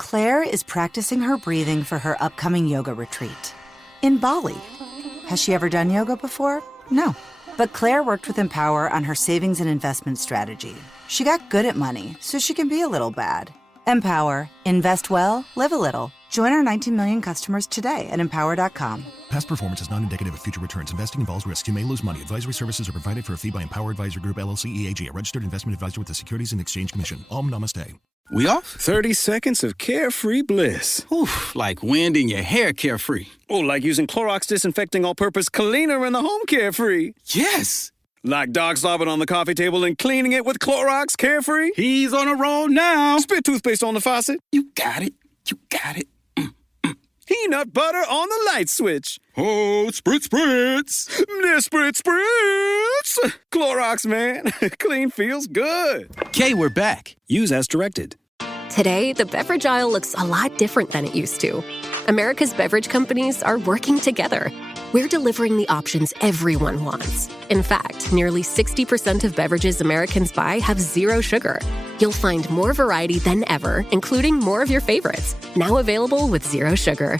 Claire is practicing her breathing for her upcoming yoga retreat in Bali. Has she ever done yoga before? No. But Claire worked with Empower on her savings and investment strategy. She got good at money, so she can be a little bad. Empower. Invest well, live a little. Join our 19 million customers today at empower.com. Past performance is not indicative of future returns. Investing involves risks. You may lose money. Advisory services are provided for a fee by Empower Advisor Group, LLC, EAG, a registered investment advisor with the Securities and Exchange Commission. Om Namaste. We off? 30 seconds of carefree bliss. Oof, like wind in your hair carefree. Oh, like using Clorox Disinfecting All-Purpose Cleaner in the home carefree. Yes. Like dog slobbing on the coffee table and cleaning it with Clorox Carefree. He's on a roll now. Spit toothpaste on the faucet. You got it. You got it. Peanut butter on the light switch. Oh, spritz, spritz. Spritz, spritz. Clorox, man. Clean feels good. Okay, we're back. Use as directed. Today, the beverage aisle looks a lot different than it used to. America's beverage companies are working together. We're delivering the options everyone wants. In fact, nearly 60% of beverages Americans buy have zero sugar. You'll find more variety than ever, including more of your favorites, now available with zero sugar.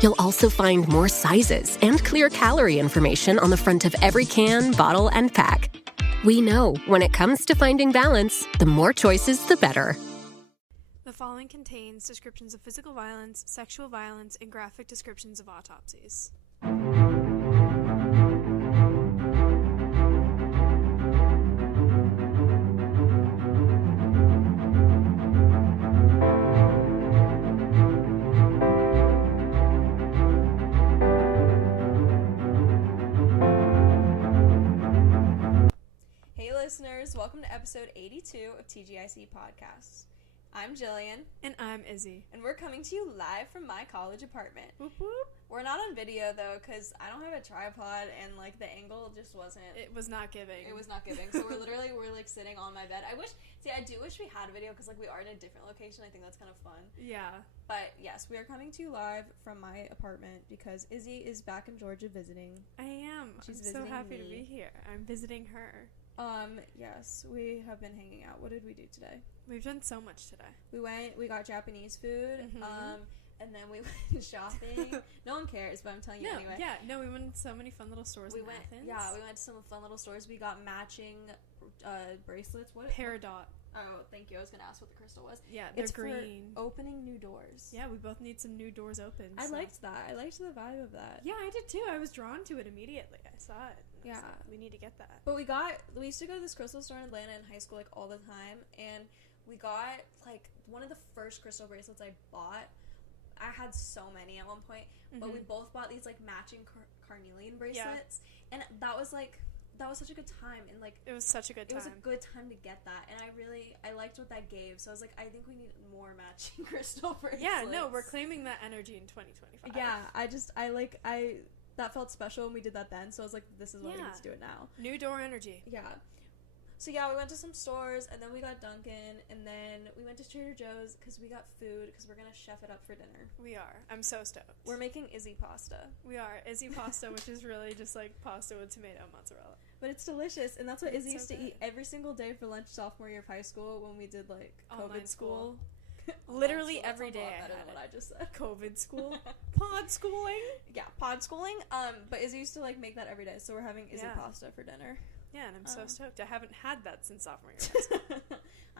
You'll also find more sizes and clear calorie information on the front of every can, bottle, and pack. We know when it comes to finding balance, the more choices, the better. The following contains descriptions of physical violence, sexual violence, and graphic descriptions of autopsies. Hey listeners, welcome to episode 82 of TGIC Podcasts. I'm Jillian. And I'm Izzy. And we're coming to you live from my college apartment. Whoop whoop. We're not on video though, because I don't have a tripod and like the angle just wasn't... It was not giving. So we're like sitting on my bed. I do wish we had a video because like we are in a different location. I think that's kind of fun. Yeah. But yes, we are coming to you live from my apartment because Izzy is back in Georgia visiting. I am. She's I'm so visiting happy me. to be here. I'm visiting her. Yes, we have been hanging out. What did we do today? We've done so much today. We got Japanese food, Mhm. and then we went shopping. No one cares, but I'm telling you anyway. We went to so many fun little stores in Athens. Yeah, we went to some fun little stores. We got matching bracelets. Peridot. Oh, thank you. I was gonna ask what the crystal was. Yeah, they're it's green. For opening new doors. Yeah, we both need some new doors open. I liked that. I liked the vibe of that. Yeah, I did too. I was drawn to it immediately. I saw it. I was like, we need to get that. But we used to go to this crystal store in Atlanta in high school like all the time, and we got like one of the first crystal bracelets I bought. I had so many at one point, but we both bought these like matching carnelian bracelets, and that was such a good time, and like it was such a good time. It was a good time to get that, and I liked what that gave. So I was like, I think we need more matching crystal bracelets. Yeah, no, we're claiming that energy in 2025. Yeah, that felt special when we did that then. So I was like, this is what we need to do it now. New door energy. Yeah. So yeah, we went to some stores, and then we got Dunkin', and then we went to Trader Joe's because we got food because we're gonna chef it up for dinner. We are. I'm so stoked. We're making Izzy pasta. We are Izzy pasta, which is really just like pasta with tomato and mozzarella. But it's delicious, and that's what Izzy used to good. eat every single day for lunch sophomore year of high school when we did like Online COVID school. Literally every day I had what I just said. COVID school. Pod schooling. Yeah, pod schooling. But Izzy used to like make that every day, so we're having Izzy pasta for dinner. Yeah, and I'm so stoked. I haven't had that since sophomore year.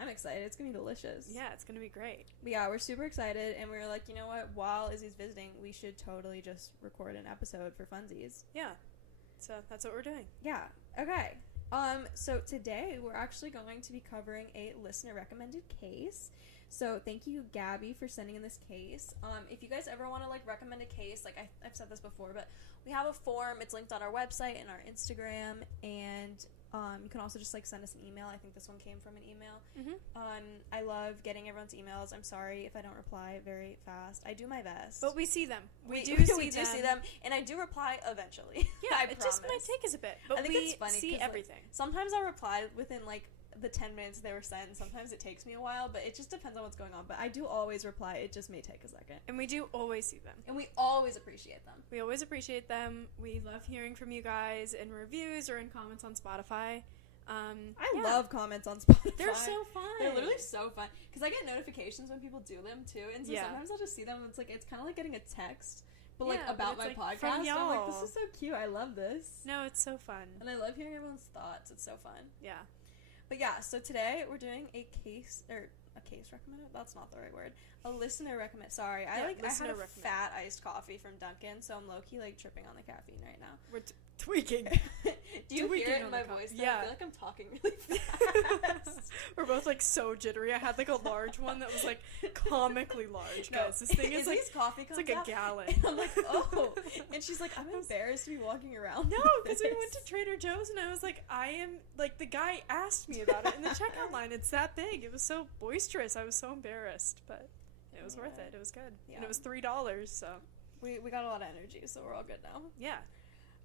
I'm excited. It's gonna be delicious. Yeah, it's gonna be great. But yeah, we're super excited, and we were like, you know what? While Izzy's visiting, we should totally just record an episode for funsies. Yeah. So that's what we're doing. Yeah. Okay. So today we're actually going to be covering a listener recommended case. So thank you, Gabby, for sending in this case. If you guys ever want to like recommend a case, like I've said this before, but we have a form. It's linked on our website and our Instagram, and you can also just like send us an email. I think this one came from an email. I love getting everyone's emails. I'm sorry if I don't reply very fast. I do my best, but we see them. We do see them, and I do reply eventually. Yeah, it just might take us a bit, but I think it's funny see everything. Like, sometimes I'll reply within like the 10 minutes they were sent, and sometimes it takes me a while, but it just depends on what's going on. But I do always reply. It just may take a second. And we do always see them. And we always appreciate them. We always appreciate them. We love hearing from you guys in reviews or in comments on Spotify. I love comments on Spotify. They're so fun. They're literally so fun because I get notifications when people do them too, and so sometimes I'll just see them. It's kind of like getting a text, but like about my podcast. I'm like, this is so cute. I love this. No, it's so fun, and I love hearing everyone's thoughts. It's so fun. Yeah. But yeah, so today we're doing a case recommended. That's not the right word. A listener recommend. Sorry, I had a fat iced coffee from Dunkin', so I'm low key like tripping on the caffeine right now. We're tweaking. Do you hear it in my voice? Yeah. I feel like I'm talking really fast. We're both like so jittery. I had like a large one that was like comically large, guys. This thing is like coffee it's like a gallon. And I'm like, oh, and she's like, I'm embarrassed to be walking around. No, because we went to Trader Joe's and I was like, I am like the guy asked me about it in the checkout line. It's that big. It was so boisterous. I was so embarrassed, but it was worth it. It was good, and it was $3. So we got a lot of energy, so we're all good now. Yeah.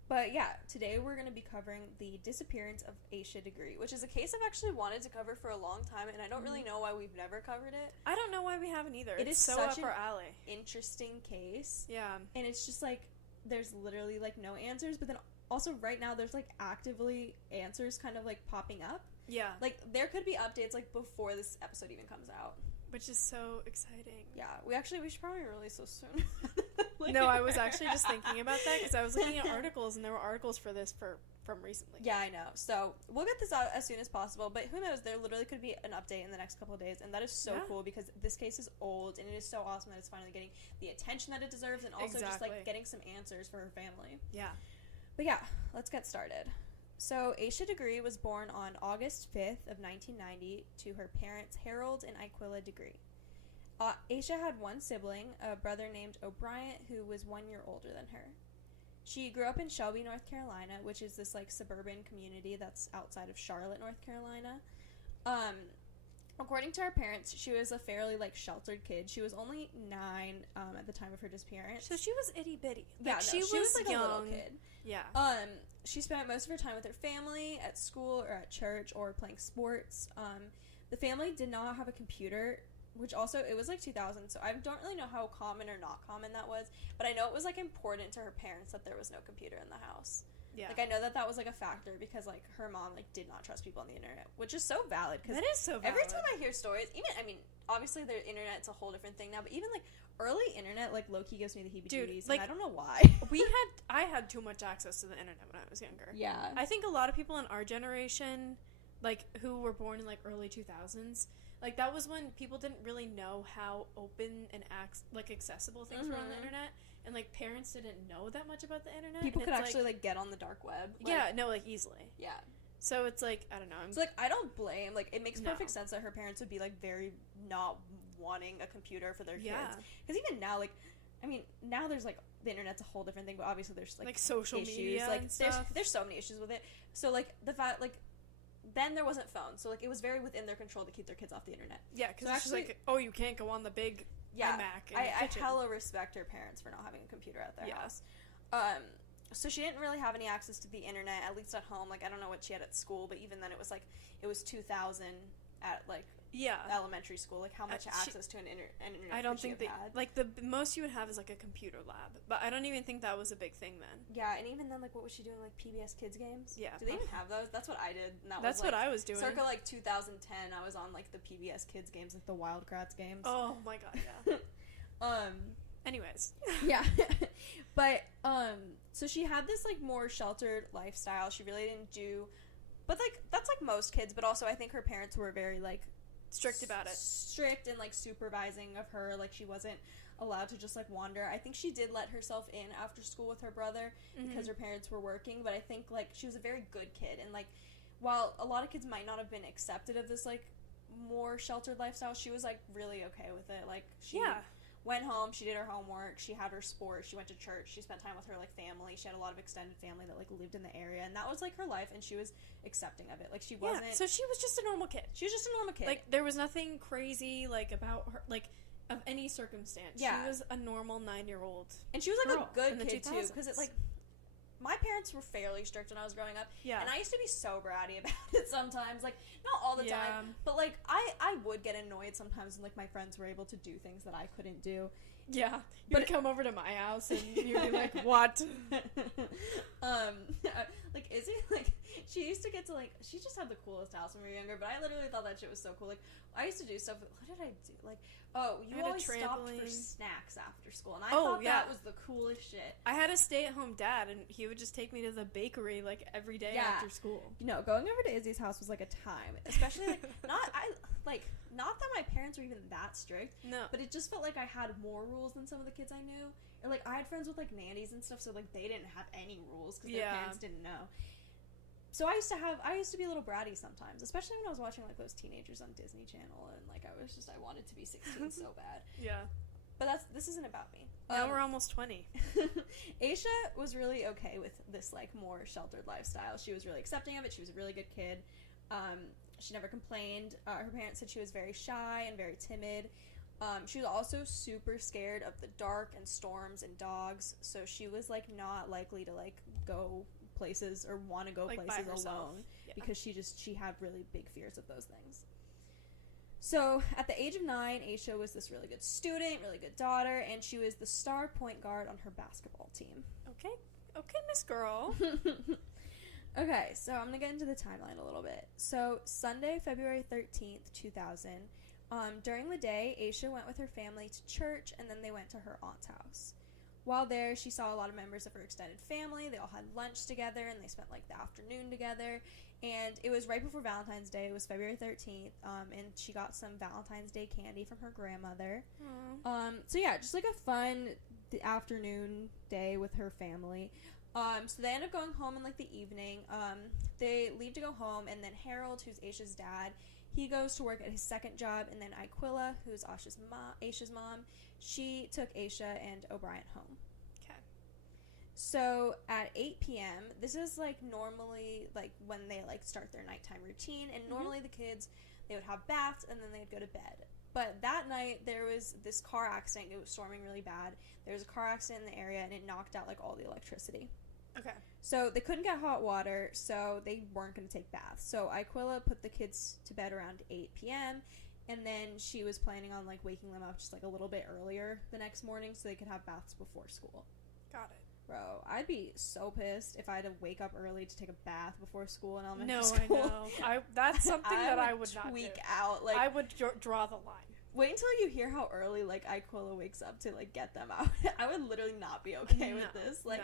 But yeah, today we're going to be covering the disappearance of Asha Degree, which is a case I've actually wanted to cover for a long time, and I don't really know why we've never covered it. I don't know why we haven't either. It is so such up our alley. Interesting case. Yeah. And it's just like, there's literally like no answers, but then also right now there's like actively answers kind of like popping up. Yeah. Like there could be updates like before this episode even comes out. Which is so exciting. Yeah, we should probably release this soon. No, I was actually just thinking about that because I was looking at articles and there were articles for this from recently. Yeah, I know. So we'll get this out as soon as possible, but who knows? There literally could be an update in the next couple of days, and that is so cool because this case is old and it is so awesome that it's finally getting the attention that it deserves and also just like getting some answers for her family. Yeah. But yeah, let's get started. So, Asha Degree was born on August 5th of 1990 to her parents Harold and Aquila Degree. Asha had one sibling, a brother named O'Brien, who was 1 year older than her. She grew up in Shelby, North Carolina, which is this like suburban community that's outside of Charlotte, North Carolina. According to her parents, she was a fairly like sheltered kid. She was only 9 at the time of her disappearance. So she was itty bitty. Like, she was like young. a little kid. Yeah. She spent most of her time with her family, at school, or at church, or playing sports. The family did not have a computer, which also, it was like 2000, so I don't really know how common or not common that was, but I know it was like important to her parents that there was no computer in the house. Yeah. Like, I know that was like a factor because like her mom like did not trust people on the internet, which is so valid. Cause that is so valid. Every time I hear stories, even, I mean, obviously the internet's a whole different thing now, but even like early internet, like low-key gives me the heebie-jeebies, like, and I don't know why. I had too much access to the internet when I was younger. Yeah. I think a lot of people in our generation, like, who were born in, like, early 2000s, like, that was when people didn't really know how open and, accessible things were on the internet, and, like, parents didn't know that much about the internet. People could actually, like, get on the dark web. Like, easily. Yeah. So it's, like, I don't know. So, like, I don't blame, like, it makes perfect sense that her parents would be, like, very not wanting a computer for their kids. Because even now, like, I mean, now there's, like, the internet's a whole different thing, but obviously there's, like social issues. Media like, and stuff. There's so many issues with it. So, like, the fact, like, then there wasn't phones. So, like, it was very within their control to keep their kids off the internet. Yeah, because so it's just like, oh, you can't go on the big iMac in the kitchen. I hella respect her parents for not having a computer at their house. So she didn't really have any access to the internet, at least at home. Like, I don't know what she had at school, but even then it was, like, it was 2000 at, like, elementary school. Like, how much access to an internet I don't think they had? Like, the most you would have is, like, a computer lab. But I don't even think that was a big thing then. Yeah, and even then, like, what was she doing? Like, PBS Kids games? Yeah. Do they even have those? That's what I did. And that's was, what like, I was doing. Circa, like, 2010, I was on, like, the PBS Kids games, like, the Wildcrats games. Oh, my God, yeah. Anyways. Yeah. But, so she had this, like, more sheltered lifestyle. She really didn't do... But, like, that's, like, most kids. But also, I think her parents were very, like... strict about it. Strict and, like, supervising of her. Like, she wasn't allowed to just, like, wander. I think she did let herself in after school with her brother because her parents were working. But I think, like, she was a very good kid. And, like, while a lot of kids might not have been accepted of this, like, more sheltered lifestyle, she was, like, really okay with it. Like, she... went home, she did her homework, she had her sports, she went to church, she spent time with her, like, family. She had a lot of extended family that, like, lived in the area, and that was, like, her life, and she was accepting of it. Like, she wasn't... Yeah, so she was just a normal kid. She was just a normal kid. Like, there was nothing crazy, like, about her, like, of any circumstance. Yeah. She was a normal 9-year-old And she was, like, a good kid, 2000s. too, because it, like... My parents were fairly strict when I was growing up. Yeah. And I used to be so bratty about it sometimes. Like, not all the time. But, like, I would get annoyed sometimes when, like, my friends were able to do things that I couldn't do. Yeah. You'd come over to my house and you'd be like, what? Like, Izzy, like, She used to get to, like, she just had the coolest house when we were younger, but I literally thought that shit was so cool. Like, I used to do stuff, what did I do? Like, you always stopped for snacks after school, and I thought that was the coolest shit. I had a stay-at-home dad, and he would just take me to the bakery, like, every day after school. No, going over to Izzy's house was, like, a time. Especially, like, not that my parents were even that strict. No. But it just felt like I had more rules than some of the kids I knew. Or, like, I had friends with, like, nannies and stuff, so, like, they didn't have any rules because their parents didn't know. So I used to be a little bratty sometimes, especially when I was watching, like, those teenagers on Disney Channel, and, like, I wanted to be 16 so bad. Yeah. But this isn't about me. Now we're almost 20. Asha was really okay with this, like, more sheltered lifestyle. She was really accepting of it. She was a really good kid. She never complained. Her parents said she was very shy and very timid. She was also super scared of the dark and storms and dogs, so she was, like, not likely to, like, go places or want to go, like, places alone because she had really big fears of those things. So at the age of 9, Asha was this really good student, really good daughter, and she was the star point guard on her basketball team. Okay, Miss Girl. Okay, so I'm gonna get into the timeline a little bit. So Sunday, February 13th, 2000, during the day, Asha went with her family to church, and then they went to her aunt's house. While there, she saw a lot of members of her extended family. They all had lunch together, and they spent, like, the afternoon together. And it was right before Valentine's Day. It was February 13th, and she got some Valentine's Day candy from her grandmother. So, yeah, just, like, a fun afternoon day with her family. So they end up going home in, like, the evening. They leave to go home, and then Harold, who's Asha's dad, he goes to work at his second job, and then Aquila, who's Asha's mom, she took Asha and O'Brien home. Okay. So at 8 p.m., this is, like, normally, like, when they, like, start their nighttime routine, and normally the kids, they would have baths, and then they'd go to bed. But that night, there was this car accident. It was storming really bad. There was a car accident in the area, and it knocked out, like, all the electricity. Okay. So they couldn't get hot water, so they weren't going to take baths. So Aquila put the kids to bed around 8 p.m., and then she was planning on, like, waking them up just, like, a little bit earlier the next morning so they could have baths before school. Got it. Bro, I'd be so pissed if I had to wake up early to take a bath before school in elementary school. No, I know. That's something that I would not do. Tweak out. Like, I would draw the line. Wait until you hear how early, like, Aquila wakes up to, like, get them out. I would literally not be okay with this. Like,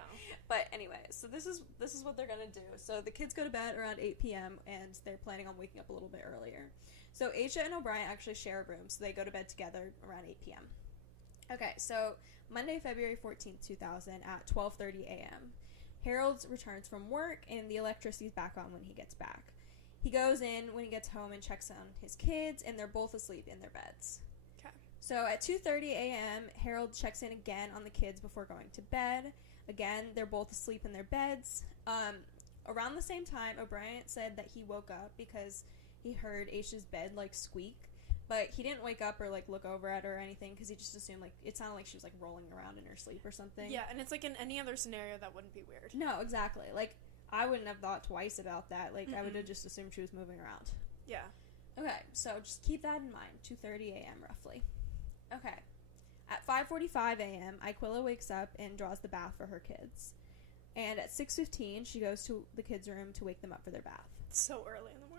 but anyway, so this is what they're gonna do. So the kids go to bed around 8 p.m. and they're planning on waking up a little bit earlier. So Asha and O'Brien actually share a room, so they go to bed together around 8 p.m. Okay, so Monday, February 14th, 2000 at 12:30 a.m. Harold returns from work and the electricity's back on when he gets back. He goes in when he gets home and checks on his kids, and they're both asleep in their beds. Okay. So at 2:30 a.m., Harold checks in again on the kids before going to bed. Again, they're both asleep in their beds. Around the same time, O'Brien said that he woke up because he heard Asha's bed, like, squeak. But he didn't wake up or, like, look over at her or anything because he just assumed, like, it sounded like she was, like, rolling around in her sleep or something. Yeah, and it's, like, in any other scenario that wouldn't be weird. No, exactly. Like, I wouldn't have thought twice about that. Like, I would have just assumed she was moving around. Yeah. Okay, so just keep that in mind. 2:30 a.m. roughly. Okay. At 5:45 a.m., Aquila wakes up and draws the bath for her kids. And at 6:15, she goes to the kids' room to wake them up for their bath. It's so early in the morning.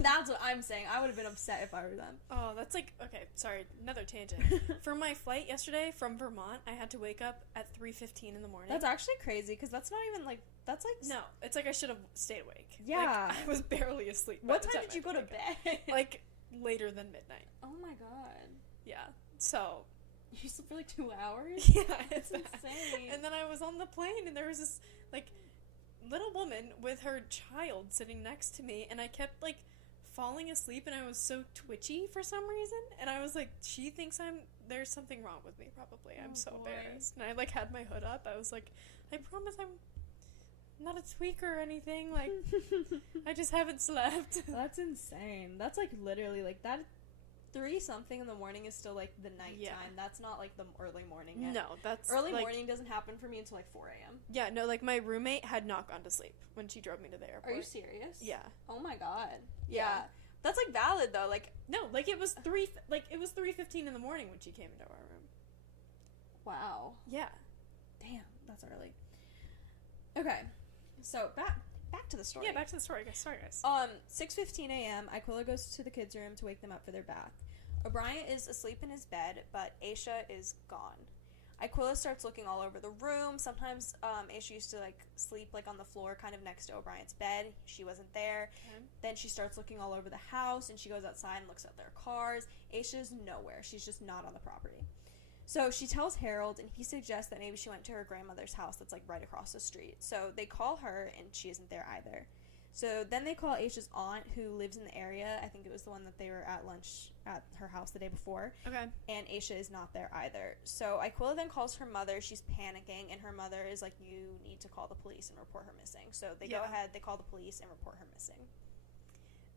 That's what I'm saying. I would have been upset if I were them. Oh, that's like... Okay, sorry. Another tangent. For my flight yesterday from Vermont, I had to wake up at 3:15 in the morning. That's actually crazy, because that's not even, like... That's, like... No, it's like I should have stayed awake. Yeah. Like, I was barely asleep. What time did you go to bed? Like, later than midnight. Oh, my God. Yeah. So... You slept for, like, 2 hours? Yeah. It's insane. And then I was on the plane, and there was this, like... little woman with her child sitting next to me, and I kept, like, falling asleep, and I was so twitchy for some reason, and I was like, she thinks there's something wrong with me, probably. I'm so embarrassed. And I, like, had my hood up. I was like, I promise I'm not a tweaker or anything. Like, I just haven't slept. That's insane. That's, like, literally, like, that... 3-something in the morning is still, like, the nighttime. Yeah. That's not, like, the early morning yet. No, that's... Early like, morning doesn't happen for me until, like, 4 a.m. Yeah, no, like, my roommate had not gone to sleep when she drove me to the airport. Are you serious? Yeah. Oh, my God. Yeah. That's, like, valid, though. Like... No, like, it was 3:15 in the morning when she came into our room. Wow. Yeah. Damn, that's early. Okay. So, back to the story. Yeah, back to the story, guys. Sorry, guys. 6:15 a.m., Aquila goes to the kids' room to wake them up for their bath. O'Brien is asleep in his bed, but Aisha is gone. Aquila starts looking all over the room. Sometimes Aisha used to like sleep like on the floor kind of next to O'Brien's bed. She wasn't there. Okay. Then she starts looking all over the house, and she goes outside and looks at their cars. Aisha's nowhere. She's just not on the property. So she tells Harold, and he suggests that maybe she went to her grandmother's house that's like right across the street. So they call her, and she isn't there either. So then they call Aisha's aunt, who lives in the area. I think it was the one that they were at lunch at her house the day before. Okay. And Aisha is not there either. So Aquila then calls her mother. She's panicking, and her mother is like, you need to call the police and report her missing. So they go ahead, they call the police and report her missing.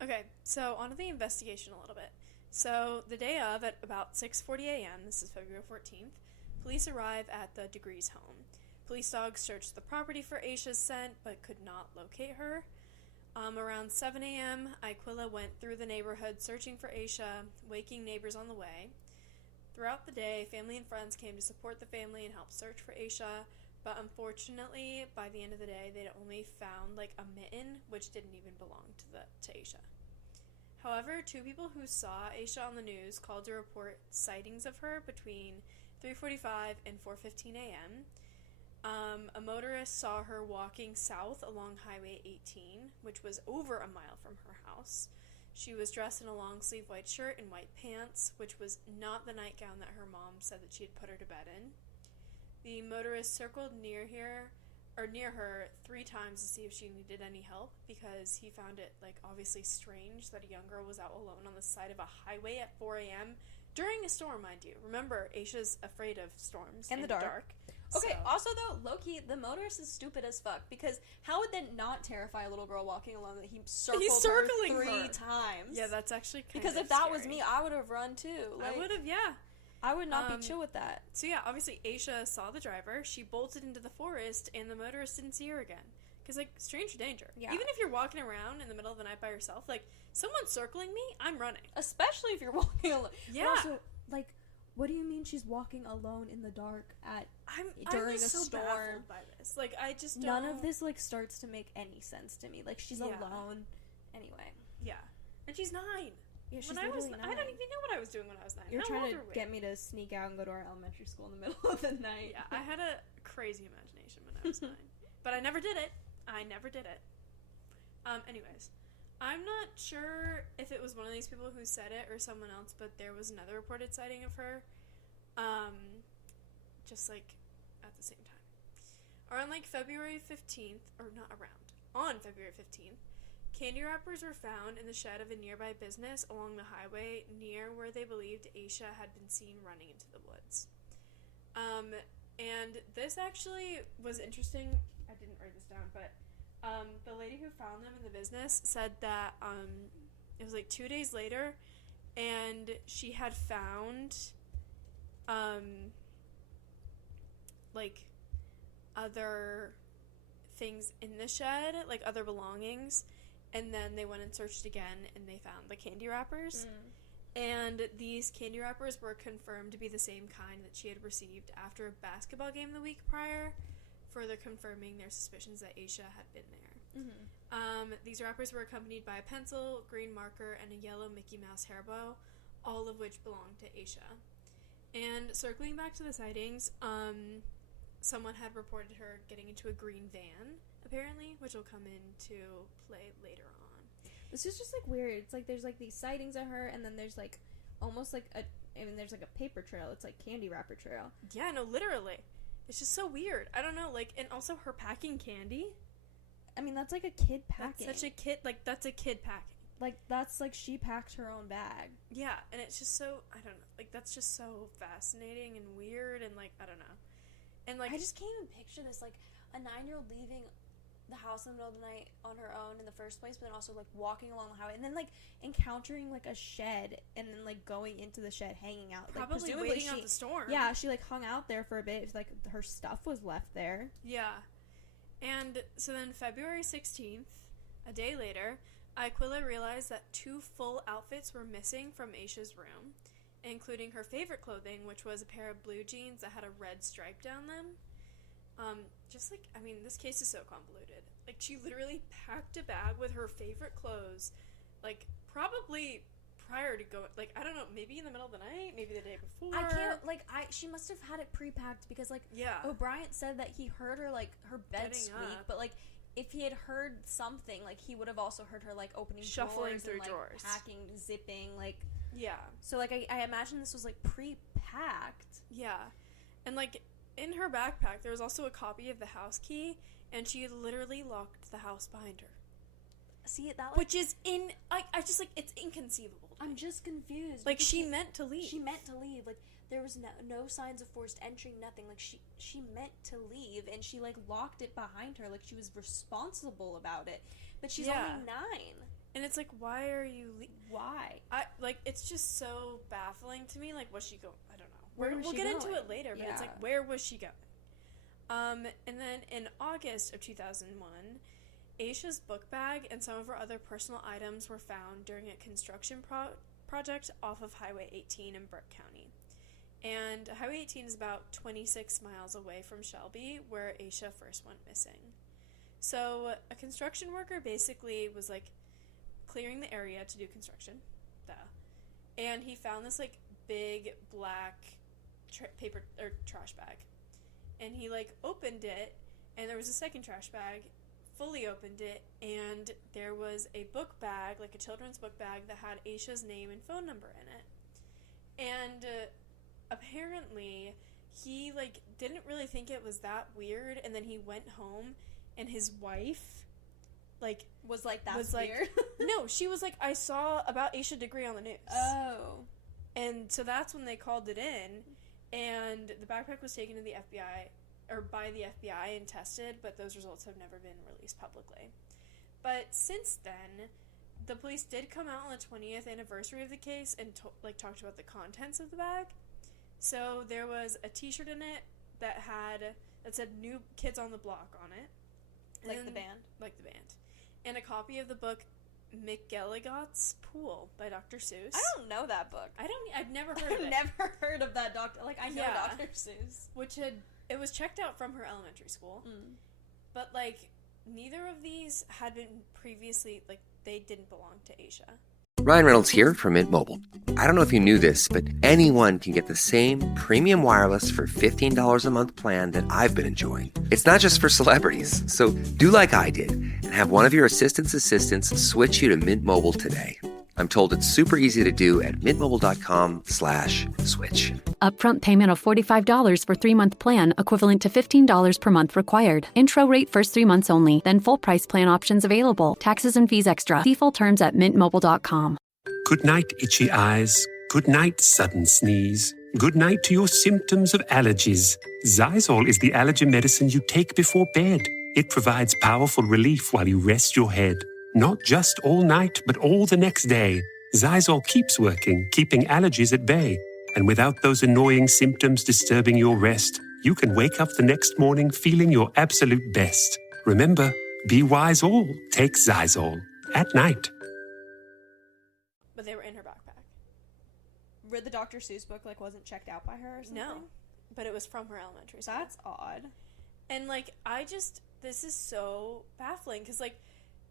Okay, so on to the investigation a little bit. So the day of, at about 6:40 a.m., this is February 14th, police arrive at the Degrees' home. Police dogs searched the property for Aisha's scent, but could not locate her. Around 7 a.m., Aquila went through the neighborhood searching for Aisha, waking neighbors on the way. Throughout the day, family and friends came to support the family and help search for Aisha, but unfortunately, by the end of the day, they'd only found like a mitten, which didn't even belong to Aisha. However, 2 people who saw Aisha on the news called to report sightings of her between 3:45 and 4:15 a.m. A motorist saw her walking south along Highway 18, which was over a mile from her house. She was dressed in a long-sleeve white shirt and white pants, which was not the nightgown that her mom said that she had put her to bed in. The motorist circled near her 3 times to see if she needed any help, because he found it, like, obviously strange that a young girl was out alone on the side of a highway at 4 a.m. during a storm, mind you. Remember, Aisha's afraid of storms in the dark. Okay, also though, low-key, the motorist is stupid as fuck, because how would that not terrify a little girl walking alone that he's circling her 3 times? Yeah, that's actually kind because of if that scary. was me, I would have run too. Like, I would have, yeah. I would not be chill with that. So yeah, obviously Aisha saw the driver, she bolted into the forest, and the motorist didn't see her again. Because, like, stranger danger. Yeah. Even if you're walking around in the middle of the night by yourself, like, someone's circling me, I'm running. Especially if you're walking alone. Yeah. But also, like, what do you mean she's walking alone in the dark during a so storm? Baffled by this. Like, I just don't... None of this, like, starts to make any sense to me. Like, she's alone. Anyway. Yeah. And she's 9. Yeah, she's 9. I don't even know what I was doing when I was 9. You're trying to get me to sneak out and go to our elementary school in the middle of the night. Yeah, I had a crazy imagination when I was 9. But I never did it. Anyways. I'm not sure if it was one of these people who said it or someone else, but there was another reported sighting of her. Just, like, at the same time. Around, like, February 15th, or not around, on February 15th, candy wrappers were found in the shed of a nearby business along the highway near where they believed Aisha had been seen running into the woods. And this actually was interesting. I didn't write this down, but the lady who found them in the business said that it was like 2 days later, and she had found like other things in the shed, like other belongings, and then they went and searched again and they found the candy wrappers. And these candy wrappers were confirmed to be the same kind that she had received after a basketball game the week prior, further confirming their suspicions that Aisha had been there. These wrappers were accompanied by a pencil, green marker, and a yellow Mickey Mouse hairbow, all of which belonged to Aisha. And circling back to the sightings, someone had reported her getting into a green van, apparently, which will come into play later on. This is just, like, weird. It's like there's, like, these sightings of her, and then there's, like, almost, like, there's, like, a paper trail. It's, like, candy wrapper trail. Yeah, no, literally. It's just so weird. I don't know, like, and also her packing candy. I mean, that's, like, a kid packing. That's such a kid, like, that's a kid packing. Like, that's, like, she packed her own bag. Yeah, and it's just so, I don't know, like, that's just so fascinating and weird, and, like, I don't know. And, like, I just can't even picture this, like, a 9-year-old leaving the house in the middle of the night on her own in the first place, but then also, like, walking along the highway, and then, like, encountering, like, a shed, and then, like, going into the shed, hanging out. Probably like, waiting out the storm. Yeah, she, like, hung out there for a bit. It's like, her stuff was left there. Yeah. And so then February 16th, a day later, Aquila realized that 2 full outfits were missing from Aisha's room, including her favorite clothing, which was a pair of blue jeans that had a red stripe down them. Just like, I mean, this case is so convoluted. Like, she literally packed a bag with her favorite clothes, like, probably prior to going, like, I don't know, maybe in the middle of the night, maybe the day before. I can't, like, she must have had it pre-packed because, like, yeah. O'Brien said that he heard her, like, her bed Getting squeak, up. but, like, if he had heard something, like, he would have also heard her, like, opening Shuffling drawers through and, like, drawers. packing, zipping, like, Yeah. so, like, I imagine this was, like, pre-packed. Yeah. And, like, in her backpack, there was also a copy of the house key, and she had literally locked the house behind her. See, that, like... Which is I just, like, it's inconceivable. I'm just confused. Like, she meant to leave. She meant to leave. Like, there was no signs of forced entry, nothing. Like, she meant to leave, and she, like, locked it behind her. Like, she was responsible about it. But she's only 9. And it's like, why are you Why? It's just so baffling to me. Like, was she going? I don't know. We'll she get into going? it later, but it's like, where was she going? And then in August of 2001, Asha's book bag and some of her other personal items were found during a construction project off of Highway 18 in Burke County. And Highway 18 is about 26 miles away from Shelby, where Asha first went missing. So a construction worker basically was, like, clearing the area to do construction. And he found this, like, big black paper or trash bag. And he, like, opened it, and there was a second trash bag, fully opened it, and there was a book bag, like a children's book bag, that had Asha's name and phone number in it. And apparently he, like, didn't really think it was that weird, and then he went home, and his wife, like, was like, that's weird? No, she was like, I saw about Asha Degree on the news. Oh. And so that's when they called it in, and the backpack was taken to the FBI, or by the FBI, and tested, but those results have never been released publicly. But since then, the police did come out on the 20th anniversary of the case and talked about the contents of the bag. So there was a t-shirt in it that said New Kids on the Block on it. Like the band? Like the band. And a copy of the book McGilligot's Pool by Dr. Seuss. I don't know that book. I've never heard of it. I've never heard of that doctor. Like, I know Dr. Seuss. It was checked out from her elementary school. But, like, neither of these had been previously, like, they didn't belong to Asha. Ryan Reynolds here from Mint Mobile. I don't know if you knew this, but anyone can get the same premium wireless for $15 a month plan that I've been enjoying. It's not just for celebrities. So do like I did and have one of your assistants switch you to Mint Mobile today. I'm told it's super easy to do at mintmobile.com/switch. Upfront payment of $45 for 3-month plan, equivalent to $15 per month required. Intro rate first 3 months only, then full price plan options available. Taxes and fees extra. See full terms at mintmobile.com. Good night, itchy eyes. Good night, sudden sneeze. Good night to your symptoms of allergies. Xyzal is the allergy medicine you take before bed. It provides powerful relief while you rest your head. Not just all night, but all the next day. Xyzal keeps working, keeping allergies at bay. And without those annoying symptoms disturbing your rest, you can wake up the next morning feeling your absolute best. Remember, be wise all. Take Xyzal. At night. But they were in her backpack. Read the Dr. Seuss book, like, wasn't checked out by her or something? No. But it was from her elementary school. That's odd. And, like, this is so baffling, because, like,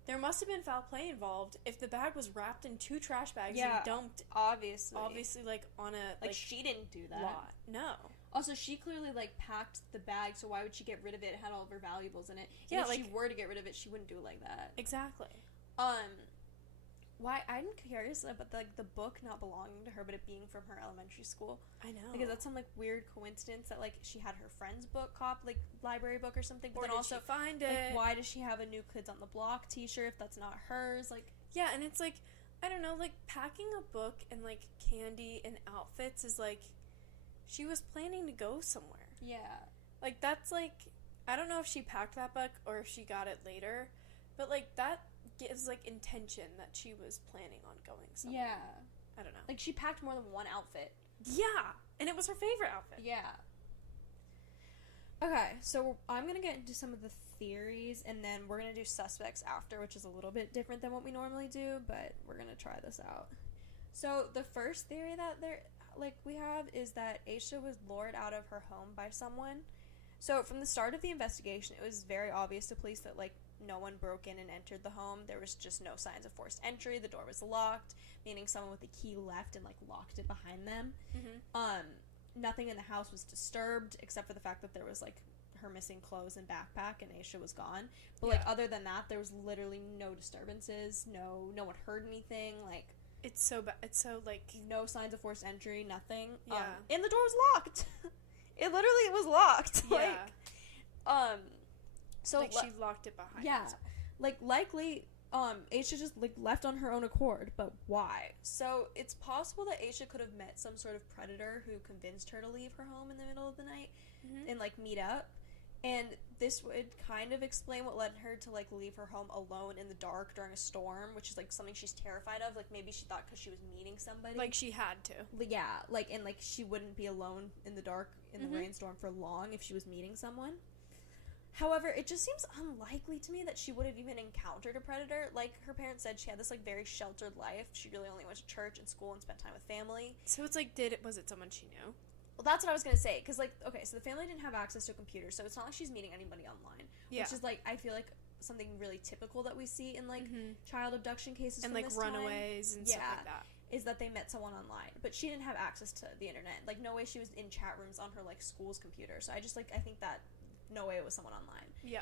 there must have been foul play involved if the bag was wrapped in 2 trash bags and dumped. Obviously, like, on a... Like, she didn't do that. Lot. No. Also, she clearly, like, packed the bag, so why would she get rid of it? It had all of her valuables in it. Yeah, and if like... she were to get rid of it, she wouldn't do it like that. Exactly. Why... I'm curious about, like, the book not belonging to her, but it being from her elementary school. I know. Because that's some, like, weird coincidence that, like, she had her friend's book, library book or something. But or then did also, she find it? Like, why does she have a New Kids on the Block t-shirt if that's not hers? Like... Yeah, and it's, like, I don't know, like, packing a book and, like, candy and outfits is, like, she was planning to go somewhere. Yeah. Like, that's, like, I don't know if she packed that book or if she got it later, but, like, that gives, like, intention that she was planning on going somewhere. Yeah. I don't know. Like, she packed more than one outfit. Yeah, and it was her favorite outfit. Yeah. Okay, so I'm going to get into some of the theories, and then we're going to do suspects after, which is a little bit different than what we normally do, but we're going to try this out. So, the first theory that we have is that Asha was lured out of her home by someone, So from the start of the investigation, it was very obvious to police that, like, no one broke in and entered the home. There was just no signs of forced entry. The door was locked, meaning someone with the key left and, like, locked it behind them. Nothing in the house was disturbed, except for the fact that there was, like, her missing clothes and backpack, and Aisha was gone. But, like, other than that, there was literally no disturbances. No one heard anything. Like, it's so bad. It's so, like, no signs of forced entry. Nothing. Yeah. And the door was locked. It literally was locked. Yeah. Like, so like she locked it behind. Yeah. Like, likely, Aisha just, like, left on her own accord, but why? So it's possible that Aisha could have met some sort of predator who convinced her to leave her home in the middle of the night and, like, meet up. And this would kind of explain what led her to, like, leave her home alone in the dark during a storm, which is, like, something she's terrified of. Like, maybe she thought because she was meeting somebody. Like, she had to. Yeah, like, and, like, she wouldn't be alone in the dark in the rainstorm for long if she was meeting someone. However, it just seems unlikely to me that she would have even encountered a predator. Like, her parents said, she had this, like, very sheltered life. She really only went to church and school and spent time with family. So it's like, was it someone she knew? Well, that's what I was going to say. Because, like, okay, so the family didn't have access to a computer, so it's not like she's meeting anybody online. Yeah. Which is, like, I feel like something really typical that we see in, like, child abduction cases and, from like, this runaways time. And stuff like that. Is that they met someone online. But she didn't have access to the internet. Like, no way she was in chat rooms on her, like, school's computer. So I just, like, I think that no way it was someone online. Yeah.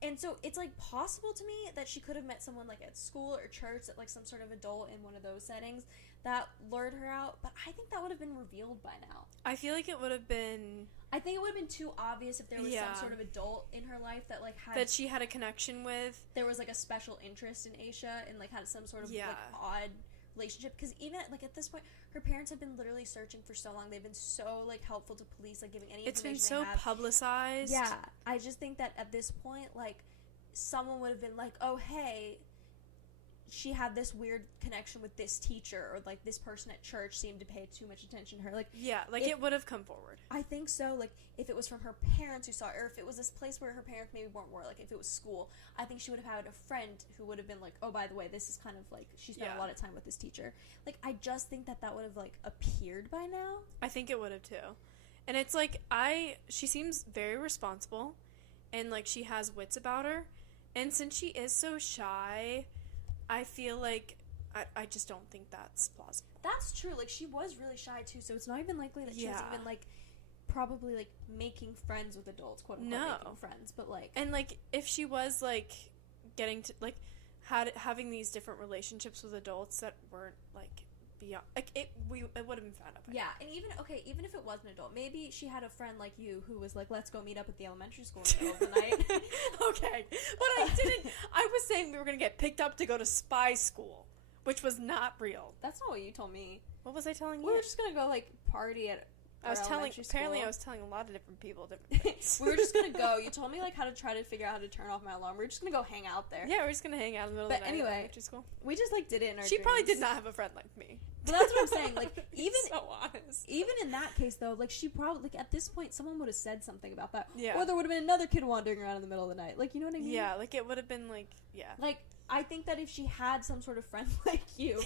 And so it's, like, possible to me that she could have met someone, like, at school or church, at, like, some sort of adult in one of those settings that lured her out. But I think that would have been revealed by now. I feel like it would have been... I think it would have been too obvious if there was some sort of adult in her life that, like, had... That she had a connection with. There was, like, a special interest in Aisha and, like, had some sort of, like, odd relationship. Because even, like, at this point, her parents have been literally searching for so long. They've been so, like, helpful to police, like, giving any information It's been so publicized. Yeah. I just think that at this point, like, someone would have been like, oh, hey, she had this weird connection with this teacher, or, like, this person at church seemed to pay too much attention to her. Like, yeah, like, it would have come forward. I think so. Like, if it was from her parents who saw it, or if it was this place where her parents maybe weren't, like, if it was school, I think she would have had a friend who would have been like, oh, by the way, this is kind of, like, she spent a lot of time with this teacher. Like, I just think that would have, like, appeared by now. I think it would have, too. And it's, like, she seems very responsible, and, like, she has wits about her, and since she is so shy... I feel like I just don't think that's plausible. That's true. Like, she was really shy, too, so it's not even likely that she was even, like, probably, like, making friends with adults, quote-unquote, making friends, but, like... And, like, if she was, like, getting to, like, having these different relationships with adults that weren't, like, beyond... Like, it would have been found out by now. And even if it was an adult, maybe she had a friend like you who was like, let's go meet up at the elementary school in the middle of the night. Okay. But I was saying we were going to get picked up to go to spy school, which was not real. That's not what you told me. What was I telling you? We were just going to go, like, party at apparently I was telling a lot of different people different things. We were just going to go. You told me, like, how to try to figure out how to turn off my alarm. We were just going to go hang out there. Yeah, we're just going to hang out in the middle of the night at elementary school. We just, like, did it in our She dreams. probably did not have a friend like me. But that's what I'm saying. Like, even so honest. Even in that case, though, like, she probably, like, at this point, someone would have said something about that. Yeah. Or there would have been another kid wandering around in the middle of the night. Like, you know what I mean? Yeah, like, it would have been, like, yeah. Like, I think that if she had some sort of friend like you,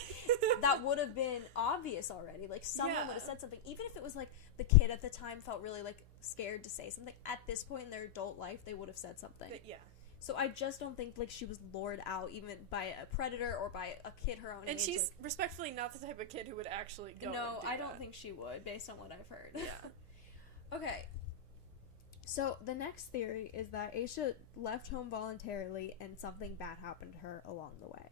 that would have been obvious already. Like, someone would have said something. Even if it was, like, the kid at the time felt really, like, scared to say something. At this point in their adult life, they would have said something. But, yeah. So I just don't think, like, she was lured out even by a predator or by a kid her own age. And she's respectfully not the type of kid who would actually go No, and do I don't that. think she would, based on what I've heard. Yeah. Okay. So the next theory is that Aisha left home voluntarily and something bad happened to her along the way.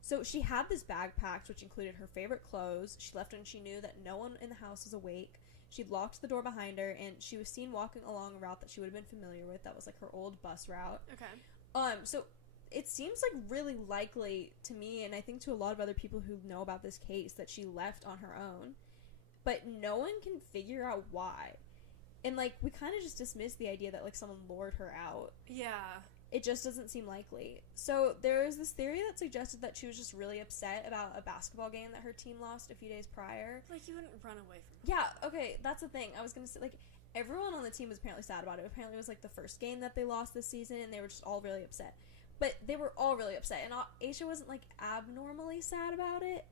So she had this bag packed, which included her favorite clothes. She left when she knew that no one in the house was awake. She'd locked the door behind her, and she was seen walking along a route that she would have been familiar with. That was, like, her old bus route. Okay. So it seems, like, really likely to me, and I think to a lot of other people who know about this case, that she left on her own. But no one can figure out why. And, like, we kind of just dismissed the idea that, like, someone lured her out. Yeah. It just doesn't seem likely. So there is this theory that suggested that she was just really upset about a basketball game that her team lost a few days prior. Like, you wouldn't run away from her. Yeah, okay, that's the thing. I was going to say, like, everyone on the team was apparently sad about it. Apparently it was, like, the first game that they lost this season, and they were just all really upset. But they were all really upset, and Aisha wasn't, like, abnormally sad about it.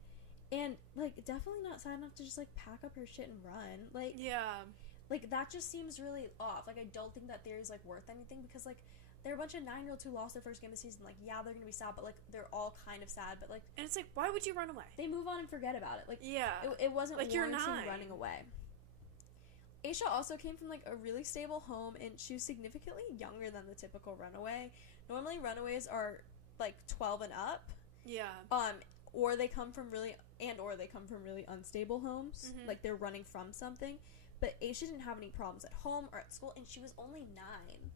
And, like, definitely not sad enough to just, like, pack up her shit and run. Like, yeah. Like, that just seems really off. Like, I don't think that theory is, like, worth anything because, like, they're a bunch of 9-year-olds who lost their first game of the season. Like, yeah, they're gonna be sad, but, like, they're all kind of sad. But, like... And it's like, why would you run away? They move on and forget about it. Like, yeah. It wasn't like, you're warranting 9. running away. Aisha also came from, like, a really stable home, and she was significantly younger than the typical runaway. Normally, runaways are, like, 12 and up. Yeah. Or they come from really unstable homes. Mm-hmm. Like, they're running from something. But Aisha didn't have any problems at home or at school, and she was only 9.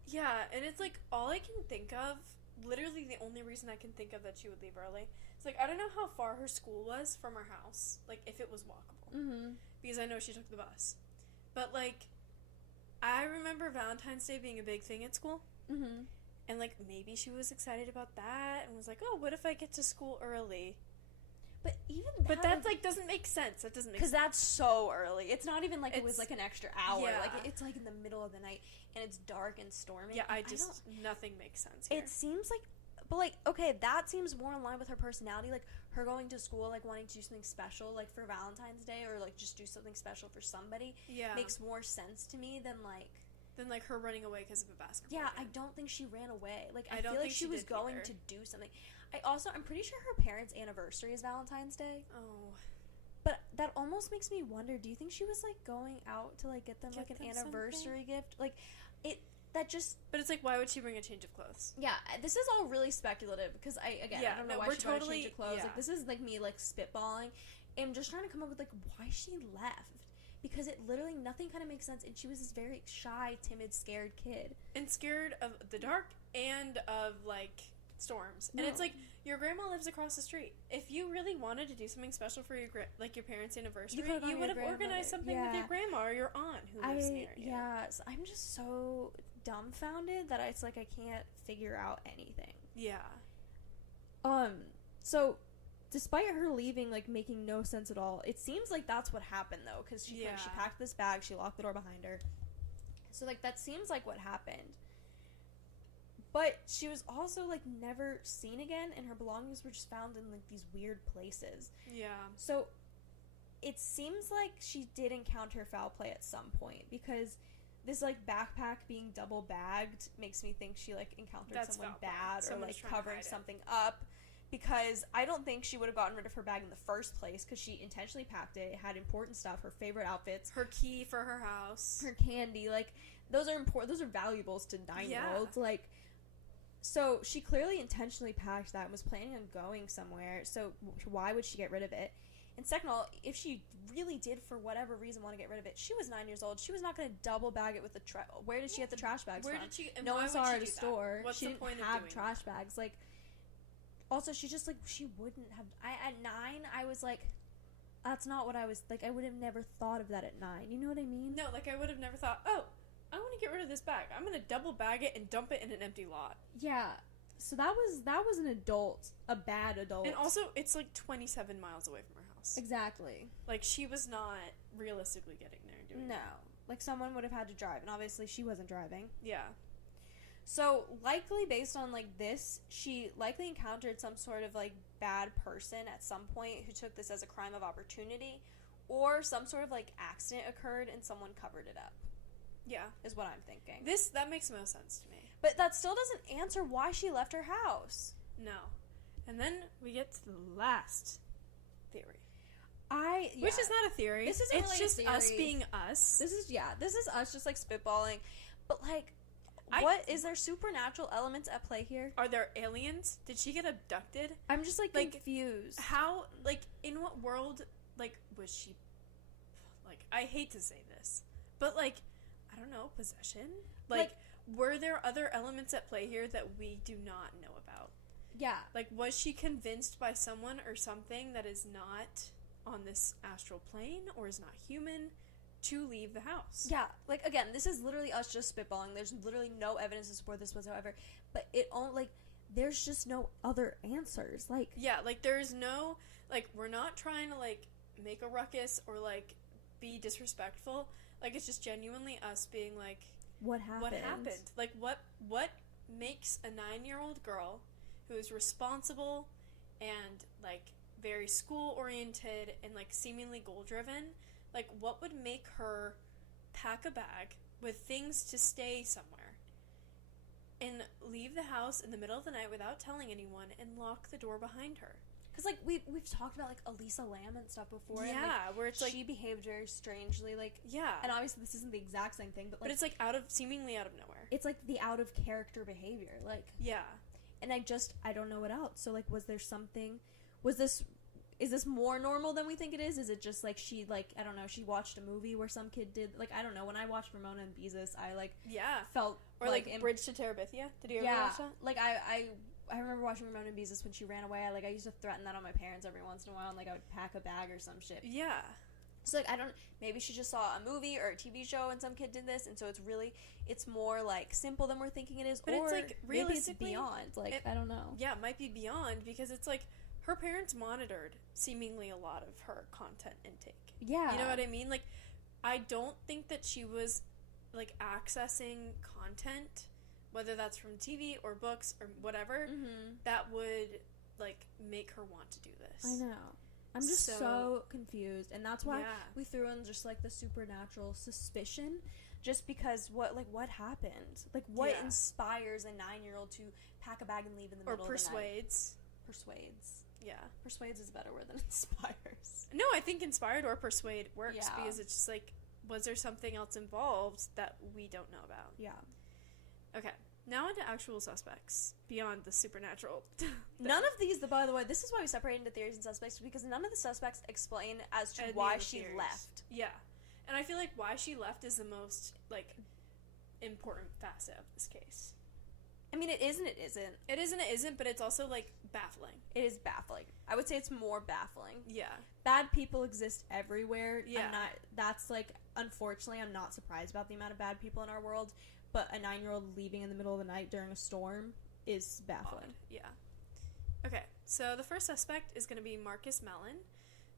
Yeah, and it's, like, all I can think of, literally the only reason I can think of that she would leave early, it's, like, I don't know how far her school was from her house. Like, if it was walkable. Mm-hmm. Because I know she took the bus. But, like, I remember Valentine's Day being a big thing at school. Mm-hmm. And, like, maybe she was excited about that and was like, oh, what if I get to school early? But even that... But that, like, doesn't make sense. That doesn't make sense. Because that's so early. It's not even like it was, like, an extra hour. Yeah. Like, it's, like, in the middle of the night, and it's dark and stormy. Yeah, nothing makes sense here. It seems like... But, like, okay, that seems more in line with her personality. Like, her going to school, like, wanting to do something special, like, for Valentine's Day, or, like, just do something special for somebody. Yeah. Makes more sense to me than, like... Than her running away because of a basketball Yeah, game. I don't think she ran away. Like, I don't feel like think she was did going either. to do something. I'm pretty sure her parents' anniversary is Valentine's Day. Oh. But that almost makes me wonder, do you think she was, like, going out to, like, get them an anniversary gift? Like, that just... But it's like, why would she bring a change of clothes? Yeah, this is all really speculative, because I don't know why she brought a change of clothes. Yeah. Like, this is, like, me, like, spitballing. I'm just trying to come up with, like, why she left. Because it literally, nothing kind of makes sense, and she was this very shy, timid, scared kid. And scared of the dark and of, like, storms. And it's like, your grandma lives across the street. If you really wanted to do something special for your parents' anniversary, you would have organized something with your grandma or your aunt who lives near you. Yeah, so I'm just so dumbfounded that it's like I can't figure out anything. Yeah. So... Despite her leaving, like, making no sense at all, it seems like that's what happened, though, because she packed this bag, she locked the door behind her. So, like, that seems like what happened. But she was also, like, never seen again, and her belongings were just found in, like, these weird places. Yeah. So, it seems like she did encounter foul play at some point, because this, like, backpack being double bagged makes me think she, like, encountered someone bad or, like, covering something up. Because I don't think she would have gotten rid of her bag in the first place, because she intentionally packed it. It had important stuff, her favorite outfits, her key for her house, her candy. Like, those are important. Those are valuables to 9-year-olds. Yeah. Like, so she clearly intentionally packed that and was planning on going somewhere. So why would she get rid of it? And second of all, if she really did for whatever reason want to get rid of it, she was 9 years old. She was not going to double bag it with the where did she get the trash bags from? No one saw her at a store. What's she the didn't point have of doing trash bags. Like. Also, she just, like, she wouldn't have... At 9, I was like, that's not what I was... Like, I would have never thought of that at 9. You know what I mean? No, like, I would have never thought, oh, I want to get rid of this bag. I'm going to double bag it and dump it in an empty lot. Yeah. So that was an adult. A bad adult. And also, it's, like, 27 miles away from her house. Exactly. Like, she was not realistically getting there and doing No. that. Like, someone would have had to drive. And obviously, she wasn't driving. Yeah. So, likely, based on, like, this, she likely encountered some sort of, like, bad person at some point who took this as a crime of opportunity, or some sort of, like, accident occurred and someone covered it up. Yeah. Is what I'm thinking. That makes most sense to me. But that still doesn't answer why she left her house. No. And then we get to the last theory. Which is not a theory. This isn't it's really just a theory. us being us. This is us just, like, spitballing. But, like... Is there supernatural elements at play here? Are there aliens? Did she get abducted? I'm just, like, confused. How, like, in what world, like, was she, like, I hate to say this, but, like, I don't know, possession? Like, were there other elements at play here that we do not know about? Yeah. Like, was she convinced by someone or something that is not on this astral plane or is not human to leave the house? Yeah, like, again, this is literally us just spitballing. There's literally no evidence to support this whatsoever. But there's just no other answers. Like, yeah, like, there's no, like, we're not trying to, like, make a ruckus or, like, be disrespectful. Like, it's just genuinely us being like, what happened? Like, what makes a 9-year-old girl who is responsible and, like, very school oriented and, like, seemingly goal driven, like, what would make her pack a bag with things to stay somewhere and leave the house in the middle of the night without telling anyone and lock the door behind her. Because, like, we've talked about, like, Elisa Lam and stuff before. Yeah, and, like, where it's, like... she behaved very strangely, like... Yeah. And obviously this isn't the exact same thing, but, like... But it's, like, seemingly out of nowhere. It's, like, the out-of-character behavior, like... Yeah. And I don't know what else. So, like, was there something... Is this more normal than we think it is? Is it just, like, she, like, I don't know, she watched a movie where some kid did... Like, I don't know, when I watched Ramona and Beezus, I, like... Yeah. Felt... Or, like Bridge to Terabithia. Did you ever watch that? Like, I remember watching Ramona and Beezus when she ran away. I used to threaten that on my parents every once in a while, and, like, I would pack a bag or some shit. Yeah. So, like, maybe she just saw a movie or a TV show and some kid did this, and so it's more, like, simple than we're thinking it is, but or it's, like, maybe it's beyond, like, I don't know. Yeah, it might be beyond, because it's, like, her parents monitored, seemingly, a lot of her content intake. Yeah. You know what I mean? Like, I don't think that she was, like, accessing content, whether that's from TV or books or whatever, that would, like, make her want to do this. I know. I'm just so confused, and that's why we threw in just, like, the supernatural suspicion, just because what happened? Like, what inspires a 9-year-old to pack a bag and leave in the middle of the night? Persuades. Yeah. Persuades is a better word than inspires. No, I think inspired or persuade works, because it's just, like, was there something else involved that we don't know about? Yeah. Okay. Now into actual suspects, beyond the supernatural. None of these, by the way, this is why we separate into theories and suspects, because none of the suspects explain as to why she left. Yeah. And I feel like why she left is the most, like, important facet of this case. I mean, it is and it isn't. It is and it isn't, but it's also, like, baffling. It is baffling. I would say it's more baffling. Yeah. Bad people exist everywhere. Yeah. That's, like, unfortunately, I'm not surprised about the amount of bad people in our world. But a 9-year-old leaving in the middle of the night during a storm is baffling. Odd. Yeah. Okay, so the first suspect is going to be Marcus Mellon.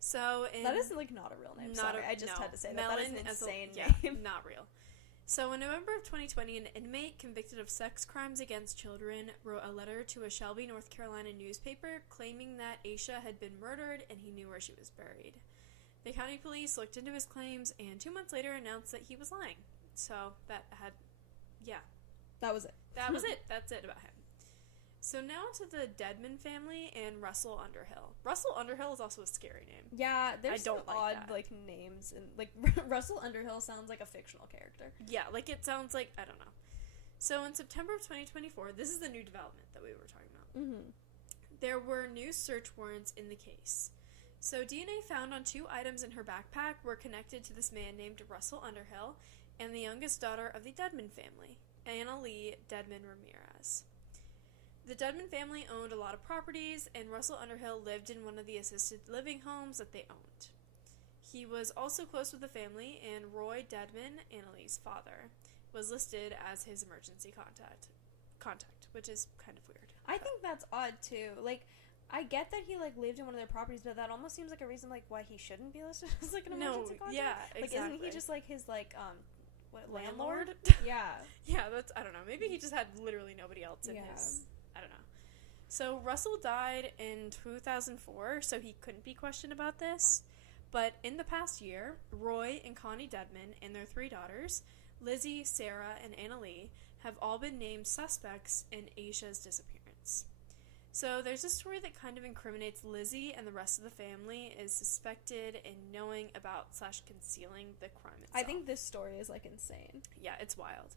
So that is, like, not a real name. I just had to say that. That is an insane name. Not real. So in November of 2020, an inmate convicted of sex crimes against children wrote a letter to a Shelby, North Carolina newspaper claiming that Asha had been murdered and he knew where she was buried. The county police looked into his claims and 2 months later announced that he was lying. So that was it. That's it about him. So now to the Dedman family and Russell Underhill. Russell Underhill is also a scary name. Yeah, there's some odd names, and, like, Russell Underhill sounds like a fictional character. Yeah, like, it sounds like, I don't know. So in September of 2024, this is the new development that we were talking about. There were new search warrants in the case. So DNA found on 2 items in her backpack were connected to this man named Russell Underhill and the youngest daughter of the Dedman family, Anna Lee Dedman Ramirez. The Dedman family owned a lot of properties, and Russell Underhill lived in one of the assisted living homes that they owned. He was also close with the family, and Roy Dedman, Annalee's father, was listed as his emergency contact, which is kind of weird. I think that's odd, too. Like, I get that he, like, lived in one of their properties, but that almost seems like a reason, like, why he shouldn't be listed as, like, an emergency contact. Yeah, exactly. Like, isn't he just, like, his, like, landlord? Yeah. Yeah, I don't know. Maybe he just had literally nobody else in his... I don't know. So Russell died in 2004, so he couldn't be questioned about this. But in the past year, Roy and Connie Dedman and their 3 daughters, Lizzie, Sarah, and Annalee, have all been named suspects in Asha's disappearance. So there's a story that kind of incriminates Lizzie, and the rest of the family is suspected in knowing about / concealing the crime itself. I think this story is, like, insane. Yeah, it's wild.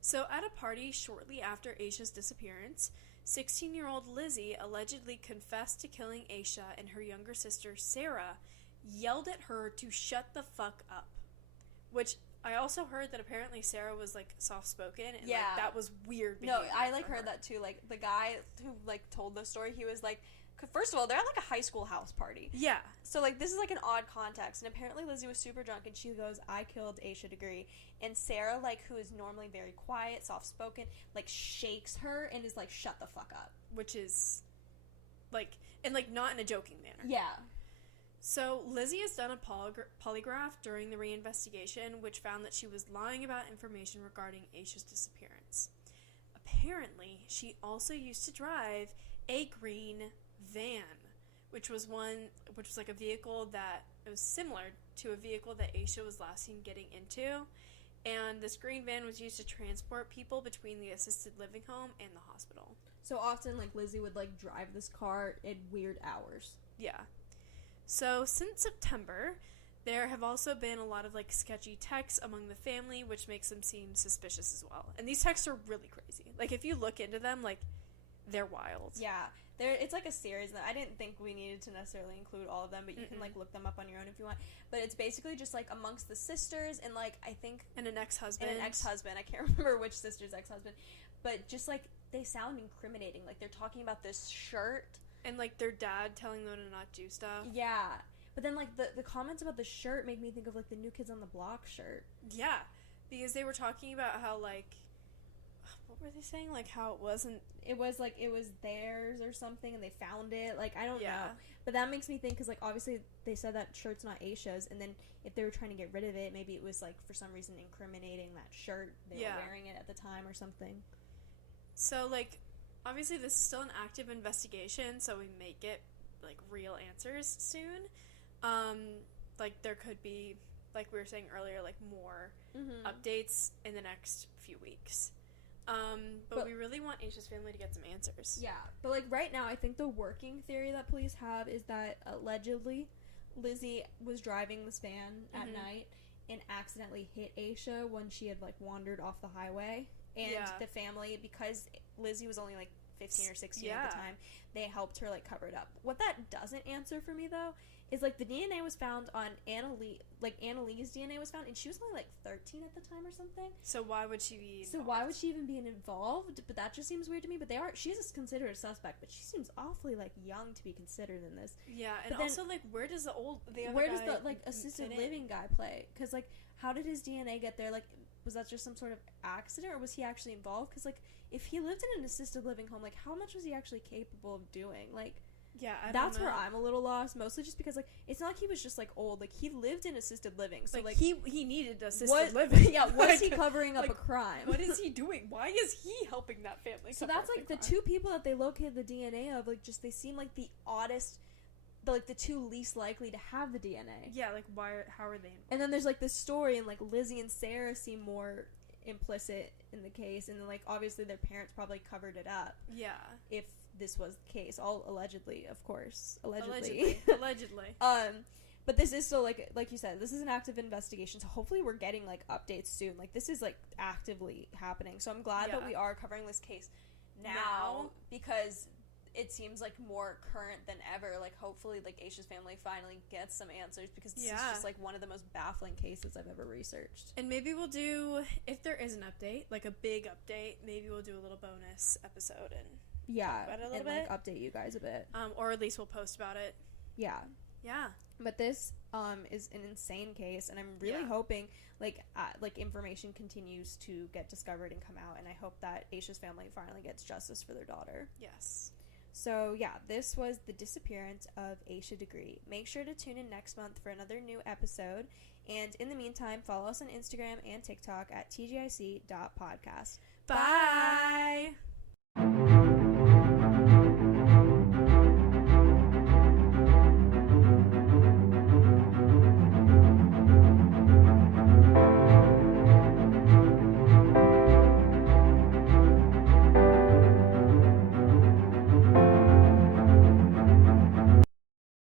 So at a party shortly after Asha's disappearance, 16-year-old Lizzie allegedly confessed to killing Asha, and her younger sister, Sarah, yelled at her to shut the fuck up. Which, I also heard that apparently Sarah was, like, soft-spoken, and, like, that was weird behavior. No, I, like, heard that, too. Like, the guy who, like, told the story, he was, like... First of all, they're at, like, a high school house party. Yeah. So, like, this is, like, an odd context. And apparently Lizzie was super drunk, and she goes, I killed Asha Degree. And Sarah, like, who is normally very quiet, soft-spoken, like, shakes her and is like, shut the fuck up. Which is, like, and, like, not in a joking manner. Yeah. So, Lizzie has done a polygraph during the reinvestigation, which found that she was lying about information regarding Asha's disappearance. Apparently, she also used to drive a green van, which was like a vehicle that it was similar to a vehicle that Asha was last seen getting into, And this green van was used to transport people between the assisted living home and the hospital. So often, like, Lizzie would, like, drive this car at weird hours. Yeah. So since September, there have also been a lot of, like, sketchy texts among the family, which makes them seem suspicious as well. And these texts are really crazy. Like, if you look into them, like, they're wild. Yeah. It's like a series. I didn't think we needed to necessarily include all of them, but you can, like, look them up on your own if you want. But it's basically just, like, amongst the sisters and, like, I think... And an ex-husband. I can't remember which sister's ex-husband. But just, like, they sound incriminating. Like, they're talking about this shirt. And, like, their dad telling them to not do stuff. Yeah. But then, like, the comments about the shirt make me think of, like, the New Kids on the Block shirt. Yeah. Because they were talking about how, like... What were they saying? Like, how it wasn't... It was, like, it was theirs or something, and they found it. Like, I don't know. But that makes me think, because, like, obviously, they said that shirt's not Asha's, and then if they were trying to get rid of it, maybe it was, like, for some reason incriminating that shirt. They were wearing it at the time or something. So, like, obviously, this is still an active investigation, so we may get, like, real answers soon. Like, there could be, like we were saying earlier, like, more updates in the next few weeks. But we really want Asha's family to get some answers. Yeah, but, like, right now, I think the working theory that police have is that, allegedly, Lizzie was driving this van at night and accidentally hit Asha when she had, like, wandered off the highway. And the family, because Lizzie was only, like, 15 or 16 at the time, they helped her, like, cover it up. What that doesn't answer for me, though, is, like, the DNA was found on Annalee's DNA was found, and she was only, like, 13 at the time or something. So why would she be involved? So why would she even be involved? But that just seems weird to me. But she's considered a suspect, but she seems awfully, like, young to be considered in this. Yeah, and but also, like, where does the like, assisted living guy play? Because, like, how did his DNA get there? Like, was that just some sort of accident, or was he actually involved? Because, like, if he lived in an assisted living home, like, how much was he actually capable of doing? Like, yeah, that's where I'm a little lost, mostly just because, like, it's not like he was just, like, old. Like, he lived in assisted living, so, like he needed assisted living. Yeah, was he covering up a crime? What is he doing? Why is he helping that family? So that's, like, the two people that they located the DNA of, like, just, they seem like the oddest, the two least likely to have the DNA. Yeah, like, how are they involved? And then there's, like, this story, and, like, Lizzie and Sarah seem more implicit in the case, and then, like, obviously their parents probably covered it up. Yeah. If this was the case, all allegedly, of course, allegedly. But this is still, like you said, this is an active investigation, so hopefully we're getting, like, updates soon. Like, this is, like, actively happening, so I'm glad that we are covering this case now because it seems, like, more current than ever. Like, hopefully, like, Asha's family finally gets some answers, because this is just, like, one of the most baffling cases I've ever researched. And maybe we'll do, if there is an update, like a big update, maybe we'll do a little bonus episode and talk about it a little bit. Like, update you guys a bit. Or at least we'll post about it. Yeah. Yeah. But this is an insane case, and I'm really hoping, like, information continues to get discovered and come out, and I hope that Asha's family finally gets justice for their daughter. Yes. So, yeah, this was the disappearance of Asha Degree. Make sure to tune in next month for another new episode. And in the meantime, follow us on Instagram and TikTok at tgic.podcast. Bye!